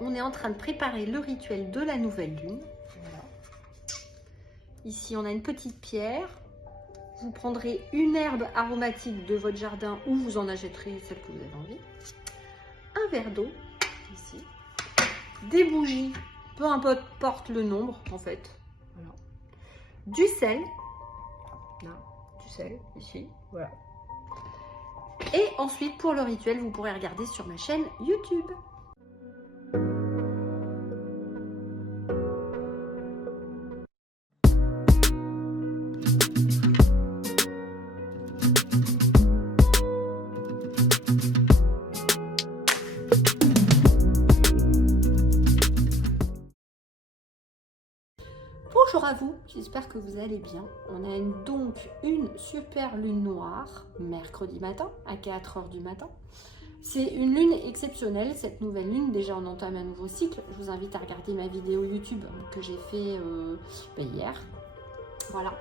on est en train de préparer le rituel de la nouvelle lune. Voilà. Ici, on a une petite pierre. Vous prendrez une herbe aromatique de votre jardin ou vous en achèterez celle que vous avez envie. Un verre d'eau, ici. Des bougies, peu importe le nombre, en fait. Voilà. Du sel. Là, du sel, ici. Voilà. Et ensuite, pour le rituel, vous pourrez regarder sur ma chaîne YouTube. Bonjour à vous, j'espère que vous allez bien. On a donc une super lune noire, mercredi matin, à 4 h du matin. C'est une lune exceptionnelle, cette nouvelle lune. Déjà, on entame un nouveau cycle. Je vous invite à regarder ma vidéo YouTube que j'ai fait hier. Voilà.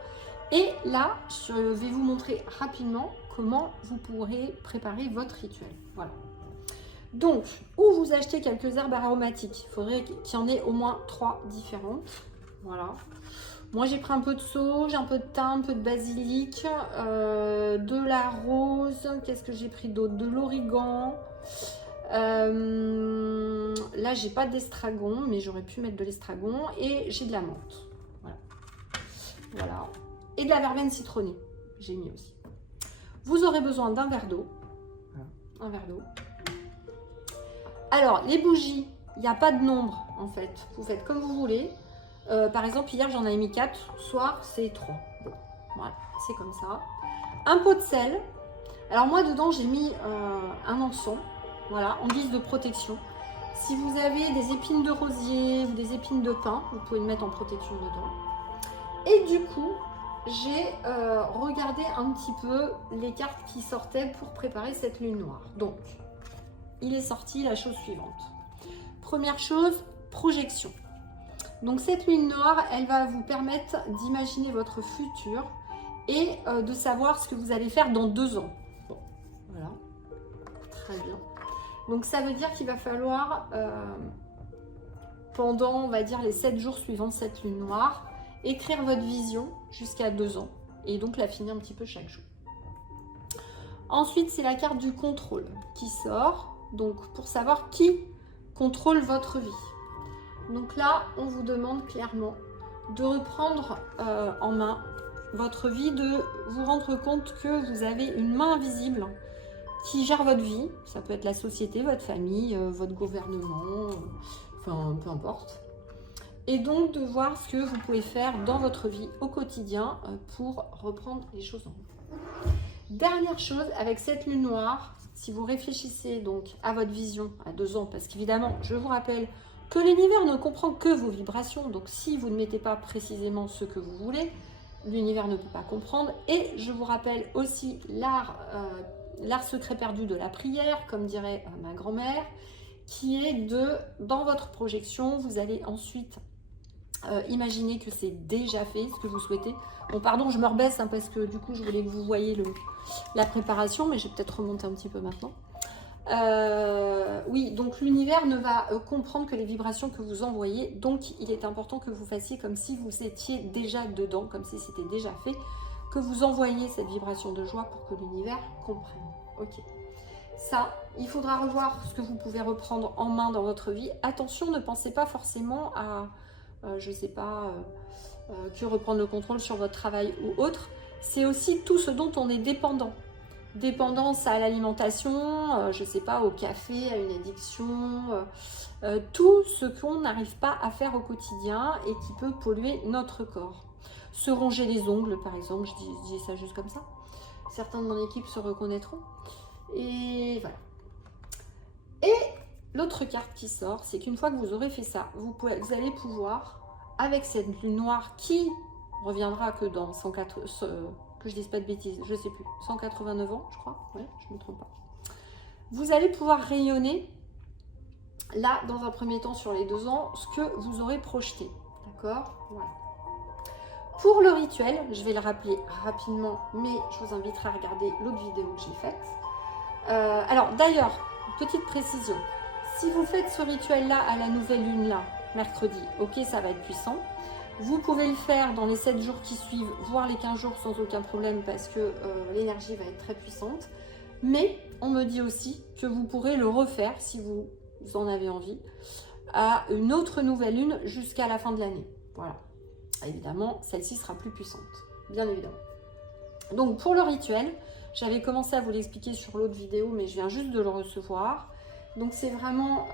Et là, je vais vous montrer rapidement comment vous pourrez préparer votre rituel. Voilà. Donc, ou vous achetez quelques herbes aromatiques. Il faudrait qu'il y en ait au moins 3 différentes. Voilà. Moi, j'ai pris un peu de sauge, un peu de thym, un peu de basilic, de la rose. Qu'est-ce que j'ai pris d'autre? De l'origan. Là, j'ai pas d'estragon, mais j'aurais pu mettre de l'estragon. Et j'ai de la menthe. Voilà. Voilà. Et de la verveine citronnée. J'ai mis aussi. Vous aurez besoin d'un verre d'eau. Un verre d'eau. Alors, les bougies, il n'y a pas de nombre, en fait. Vous faites comme vous voulez. Par exemple, hier, j'en avais mis 4. Ce soir, c'est 3. Bon, voilà, c'est comme ça. Un pot de sel. Alors, moi, dedans, j'ai mis un encens. Voilà, en guise de protection. Si vous avez des épines de rosier ou des épines de pin, vous pouvez le mettre en protection dedans. Et du coup, j'ai regardé un petit peu les cartes qui sortaient pour préparer cette lune noire. Donc, il est sorti la chose suivante. Première chose, projection. Donc cette lune noire, elle va vous permettre d'imaginer votre futur et de savoir ce que vous allez faire dans 2 ans. Bon, voilà, très bien. Donc ça veut dire qu'il va falloir, pendant, on va dire, les 7 jours suivant cette lune noire, écrire votre vision jusqu'à 2 ans et donc la finir un petit peu chaque jour. Ensuite, c'est la carte du contrôle qui sort, donc pour savoir qui contrôle votre vie. Donc là, on vous demande clairement de reprendre en main votre vie, de vous rendre compte que vous avez une main invisible qui gère votre vie. Ça peut être la société, votre famille, votre gouvernement, enfin peu importe. Et donc de voir ce que vous pouvez faire dans votre vie au quotidien pour reprendre les choses en main. Dernière chose, avec cette lune noire, si vous réfléchissez donc à votre vision à 2 ans, parce qu'évidemment, je vous rappelle que l'univers ne comprend que vos vibrations, donc si vous ne mettez pas précisément ce que vous voulez, l'univers ne peut pas comprendre. Et je vous rappelle aussi l'art secret perdu de la prière, comme dirait ma grand-mère, qui est dans votre projection, vous allez ensuite imaginer que c'est déjà fait, ce que vous souhaitez. Bon, pardon, je me rebaisse parce que du coup, je voulais que vous voyiez la préparation, mais je vais peut-être remonter un petit peu maintenant. Oui, donc l'univers ne va comprendre que les vibrations que vous envoyez, donc il est important que vous fassiez comme si vous étiez déjà dedans, comme si c'était déjà fait, que vous envoyiez cette vibration de joie pour que l'univers comprenne. Ok. Ça, il faudra revoir ce que vous pouvez reprendre en main dans votre vie. Attention, ne pensez pas forcément à, je sais pas, que reprendre le contrôle sur votre travail ou autre. C'est aussi tout ce dont on est dépendant. Dépendance à l'alimentation, je ne sais pas, au café, à une addiction, tout ce qu'on n'arrive pas à faire au quotidien et qui peut polluer notre corps. Se ronger les ongles, par exemple, je dis ça juste comme ça. Certains de mon équipe se reconnaîtront. Et voilà. Et l'autre carte qui sort, c'est qu'une fois que vous aurez fait ça, vous allez pouvoir, avec cette lune noire qui reviendra que dans 104... que je dise pas de bêtises, je sais plus, 189 ans, je crois, ouais, je me trompe pas. Vous allez pouvoir rayonner, là, dans un premier temps, sur les 2 ans, ce que vous aurez projeté, d'accord? Voilà. Pour le rituel, je vais le rappeler rapidement, mais je vous inviterai à regarder l'autre vidéo que j'ai faite. Alors, d'ailleurs, petite précision, Si vous faites ce rituel-là à la nouvelle lune, là, mercredi, ok, ça va être puissant. Vous pouvez le faire dans les 7 jours qui suivent, voire les 15 jours sans aucun problème parce que l'énergie va être très puissante. Mais on me dit aussi que vous pourrez le refaire si vous en avez envie à une autre nouvelle lune jusqu'à la fin de l'année. Voilà. Évidemment, celle-ci sera plus puissante, bien évidemment. Donc pour le rituel, j'avais commencé à vous l'expliquer sur l'autre vidéo, mais je viens juste de le recevoir. Donc c'est vraiment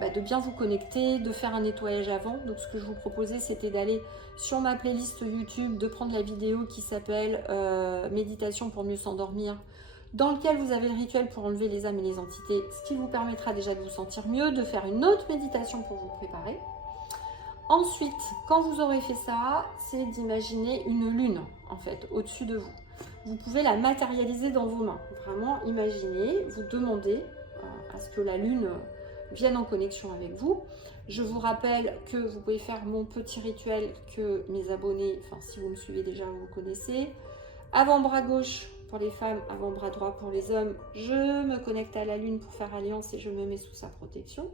de bien vous connecter, de faire un nettoyage avant. Donc ce que je vous proposais, c'était d'aller sur ma playlist YouTube, de prendre la vidéo qui s'appelle Méditation pour mieux s'endormir, dans lequel vous avez le rituel pour enlever les âmes et les entités, ce qui vous permettra déjà de vous sentir mieux, de faire une autre méditation pour vous préparer. Ensuite, quand vous aurez fait ça, c'est d'imaginer une lune, en fait, au-dessus de vous. Vous pouvez la matérialiser dans vos mains. Vraiment, imaginez, vous demandez à ce que la lune vienne en connexion avec vous. Je vous rappelle que vous pouvez faire mon petit rituel que mes abonnés, enfin si vous me suivez déjà, vous connaissez. Avant-bras gauche pour les femmes, avant-bras droit pour les hommes. Je me connecte à la lune pour faire alliance et je me mets sous sa protection.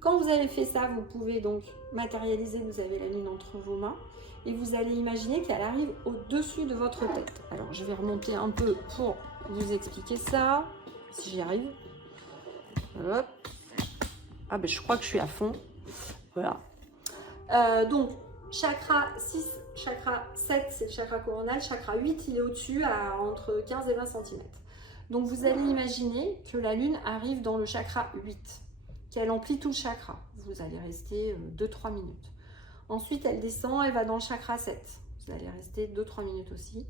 Quand vous avez fait ça, vous pouvez donc matérialiser, vous avez la lune entre vos mains et vous allez imaginer qu'elle arrive au-dessus de votre tête. Alors je vais remonter un peu pour vous expliquer ça, si j'y arrive. Hop. Ah ben je crois que je suis à fond. Voilà. Donc chakra 6, chakra 7 c'est le chakra coronal, chakra 8 il est au-dessus à entre 15 et 20 cm. Donc vous allez imaginer que la lune arrive dans le chakra 8, qu'elle emplit tout le chakra. Vous allez rester 2-3 minutes. Ensuite elle descend, elle va dans le chakra 7. Vous allez rester 2-3 minutes aussi.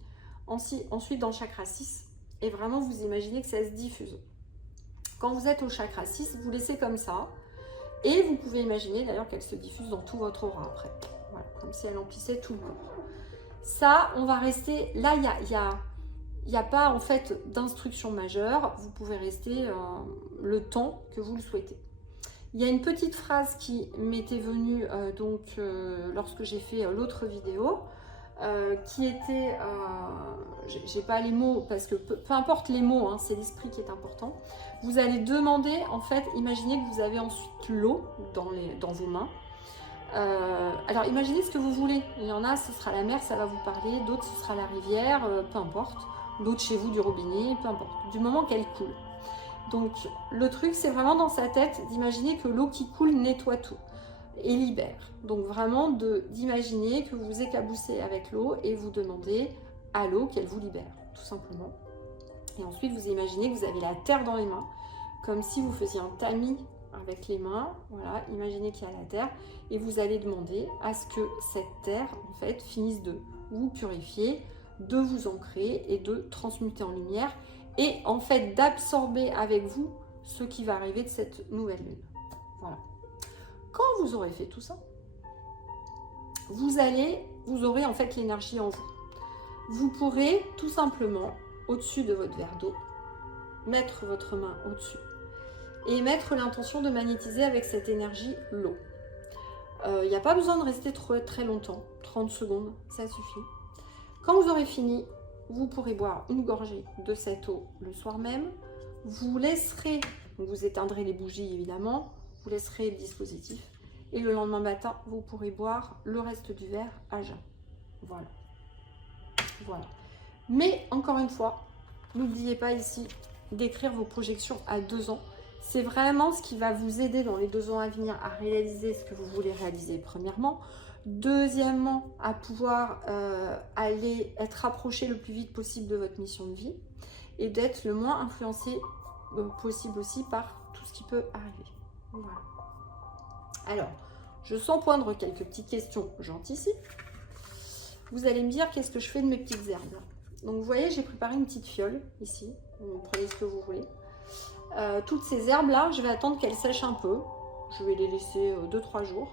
Ensuite dans le chakra 6 et vraiment vous imaginez que ça se diffuse. Quand vous êtes au chakra 6, vous laissez comme ça. Et vous pouvez imaginer d'ailleurs qu'elle se diffuse dans tout votre aura après. Voilà, comme si elle emplissait tout le corps. Ça, on va rester... Là, il n'y a pas en fait d'instruction majeure. Vous pouvez rester le temps que vous le souhaitez. Il y a une petite phrase qui m'était venue lorsque j'ai fait l'autre vidéo. Qui était, j'ai pas les mots parce que peu importe les mots, hein, c'est l'esprit qui est important. Vous allez demander, en fait, imaginez que vous avez ensuite l'eau dans vos mains. Alors imaginez ce que vous voulez. Il y en a, ce sera la mer, ça va vous parler. D'autres, ce sera la rivière, peu importe. D'autres chez vous, du robinet, peu importe. Du moment qu'elle coule. Donc le truc, c'est vraiment dans sa tête d'imaginer que l'eau qui coule nettoie tout et libère. Donc vraiment d'imaginer que vous vous éclaboussez avec l'eau et vous demandez à l'eau qu'elle vous libère, tout simplement. Et ensuite vous imaginez que vous avez la terre dans les mains, comme si vous faisiez un tamis avec les mains. Voilà, imaginez qu'il y a la terre et vous allez demander à ce que cette terre en fait finisse de vous purifier, de vous ancrer et de transmuter en lumière et en fait d'absorber avec vous ce qui va arriver de cette nouvelle lune. Voilà. Quand vous aurez fait tout ça, vous aurez en fait l'énergie en vous. Vous pourrez tout simplement, au-dessus de votre verre d'eau, mettre votre main au-dessus et mettre l'intention de magnétiser avec cette énergie l'eau. Il n'y a pas besoin de rester très longtemps, 30 secondes, ça suffit. Quand vous aurez fini, vous pourrez boire une gorgée de cette eau le soir même. Vous laisserez, vous éteindrez les bougies évidemment, vous laisserez le dispositif et le lendemain matin, vous pourrez boire le reste du verre à jeun. Voilà. Voilà. Mais encore une fois, n'oubliez pas ici d'écrire vos projections à 2 ans. C'est vraiment ce qui va vous aider dans les 2 ans à venir à réaliser ce que vous voulez réaliser premièrement. Deuxièmement, à pouvoir aller être rapproché le plus vite possible de votre mission de vie et d'être le moins influencé possible aussi par tout ce qui peut arriver. Voilà. Alors, je sens poindre quelques petites questions, j'anticipe. Vous allez me dire qu'est-ce que je fais de mes petites herbes. Donc vous voyez, j'ai préparé une petite fiole ici. Vous prenez ce que vous voulez. Toutes ces herbes là, je vais attendre qu'elles sèchent un peu. Je vais les laisser 2-3 jours.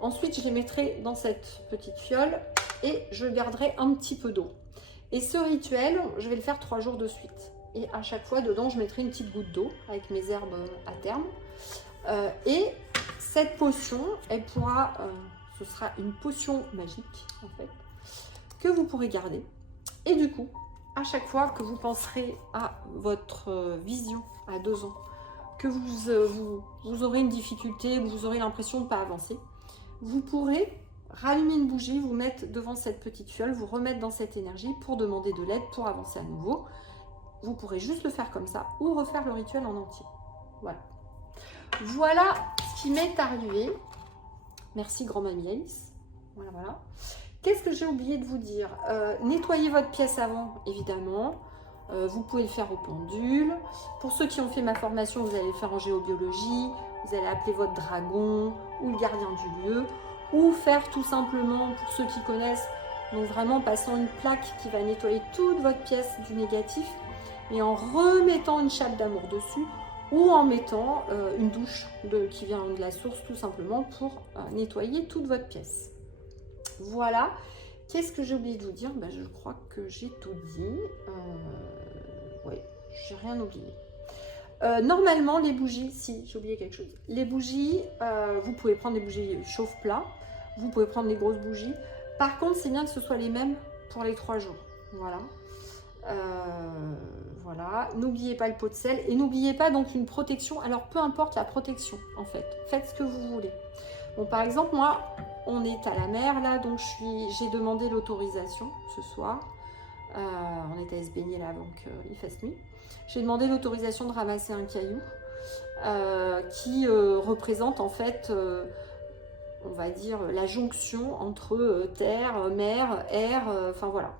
Ensuite, je les mettrai dans cette petite fiole et je garderai un petit peu d'eau. Et ce rituel, je vais le faire 3 jours de suite. Et à chaque fois, dedans, je mettrai une petite goutte d'eau avec mes herbes à terme. Et cette potion, elle pourra, ce sera une potion magique en fait, que vous pourrez garder. Et du coup, à chaque fois que vous penserez à votre vision à 2 ans, que vous aurez une difficulté, vous aurez l'impression de ne pas avancer, vous pourrez rallumer une bougie, vous mettre devant cette petite fiole, vous remettre dans cette énergie pour demander de l'aide, pour avancer à nouveau. Vous pourrez juste le faire comme ça ou refaire le rituel en entier. Voilà. Voilà ce qui m'est arrivé. Merci grand-mamie Alice. Voilà, voilà. Qu'est-ce que j'ai oublié de vous dire? Nettoyez votre pièce avant, évidemment. Vous pouvez le faire au pendule. Pour ceux qui ont fait ma formation, vous allez le faire en géobiologie. Vous allez appeler votre dragon ou le gardien du lieu. Ou faire tout simplement, pour ceux qui connaissent, donc vraiment passant une plaque qui va nettoyer toute votre pièce du négatif et en remettant une chape d'amour dessus ou en mettant une douche qui vient de la source tout simplement pour nettoyer toute votre pièce. Voilà. Qu'est-ce que j'ai oublié de vous dire? Ben, je crois que j'ai tout dit. Oui, j'ai rien oublié. Normalement, les bougies, si, j'ai oublié quelque chose. Les bougies, vous pouvez prendre des bougies chauffe-plat, vous pouvez prendre des grosses bougies. Par contre, c'est bien que ce soit les mêmes pour les 3 jours. Voilà. Voilà. N'oubliez pas le pot de sel et n'oubliez pas donc une protection. Alors, peu importe la protection, en fait. Faites ce que vous voulez. Bon, par exemple, moi, on est à la mer, là, donc j'ai demandé l'autorisation ce soir. On est allé se baigner là avant qu'il fasse nuit. J'ai demandé l'autorisation de ramasser un caillou qui représente en fait, on va dire, la jonction entre terre, mer, air, enfin voilà.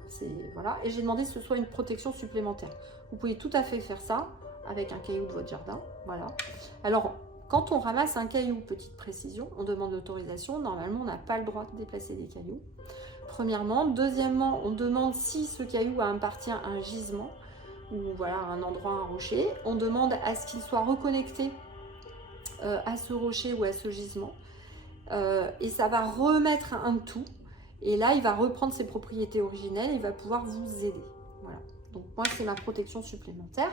Voilà. Et j'ai demandé que ce soit une protection supplémentaire. Vous pouvez tout à fait faire ça avec un caillou de votre jardin. Voilà. Alors, quand on ramasse un caillou, petite précision, on demande l'autorisation. Normalement, on n'a pas le droit de déplacer des cailloux. Premièrement. Deuxièmement, on demande si ce caillou appartient à un gisement ou voilà, un endroit, un rocher. On demande à ce qu'il soit reconnecté à ce rocher ou à ce gisement. Et ça va remettre un tout. Et là, il va reprendre ses propriétés originelles et il va pouvoir vous aider. Voilà. Donc moi, c'est ma protection supplémentaire.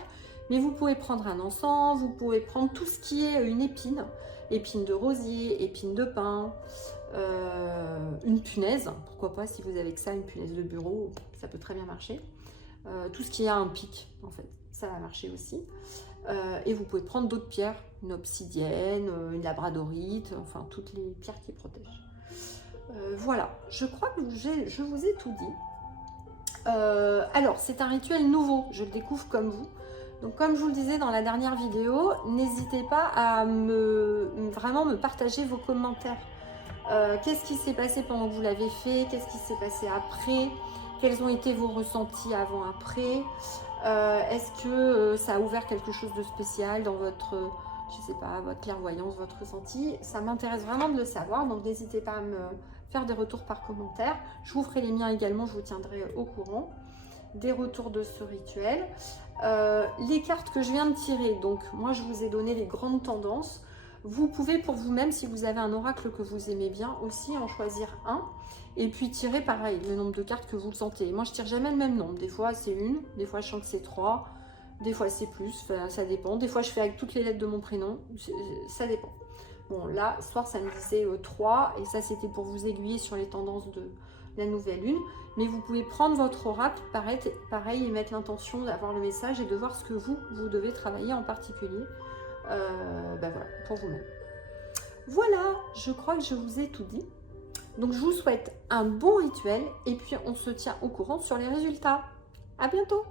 Mais vous pouvez prendre un encens, vous pouvez prendre tout ce qui est une épine. Épine de rosier, épine de pin, une punaise. Pourquoi pas, si vous avez que ça, une punaise de bureau, ça peut très bien marcher. Tout ce qui a un pic, en fait, ça va marcher aussi. Et vous pouvez prendre d'autres pierres, une obsidienne, une labradorite, enfin toutes les pierres qui protègent. Voilà, je crois que je vous ai tout dit. Alors, c'est un rituel nouveau, je le découvre comme vous. Donc, comme je vous le disais dans la dernière vidéo, n'hésitez pas à vraiment me partager vos commentaires. Qu'est-ce qui s'est passé pendant que vous l'avez fait? Qu'est-ce qui s'est passé après? Quels ont été vos ressentis avant-après? Est-ce que ça a ouvert quelque chose de spécial dans votre, je sais pas, votre clairvoyance, votre ressenti? Ça m'intéresse vraiment de le savoir, donc n'hésitez pas à me faire des retours par commentaire. Je vous ferai les miens également, je vous tiendrai au courant des retours de ce rituel. Les cartes que je viens de tirer, donc moi je vous ai donné les grandes tendances. Vous pouvez pour vous-même, si vous avez un oracle que vous aimez bien, aussi en choisir un. Et puis tirer pareil, le nombre de cartes que vous le sentez. Moi je tire jamais le même nombre. Des fois c'est 1, des fois je sens que c'est 3, des fois c'est plus, enfin, ça dépend. Des fois je fais avec toutes les lettres de mon prénom, ça dépend. Bon là, ce soir ça me disait 3 et ça c'était pour vous aiguiller sur les tendances de la nouvelle lune. Mais vous pouvez prendre votre oracle, pareil et mettre l'intention d'avoir le message et de voir ce que vous devez travailler en particulier. Ben voilà, pour vous-même. Voilà, je crois que je vous ai tout dit. Donc je vous souhaite un bon rituel et puis on se tient au courant sur les résultats. À bientôt!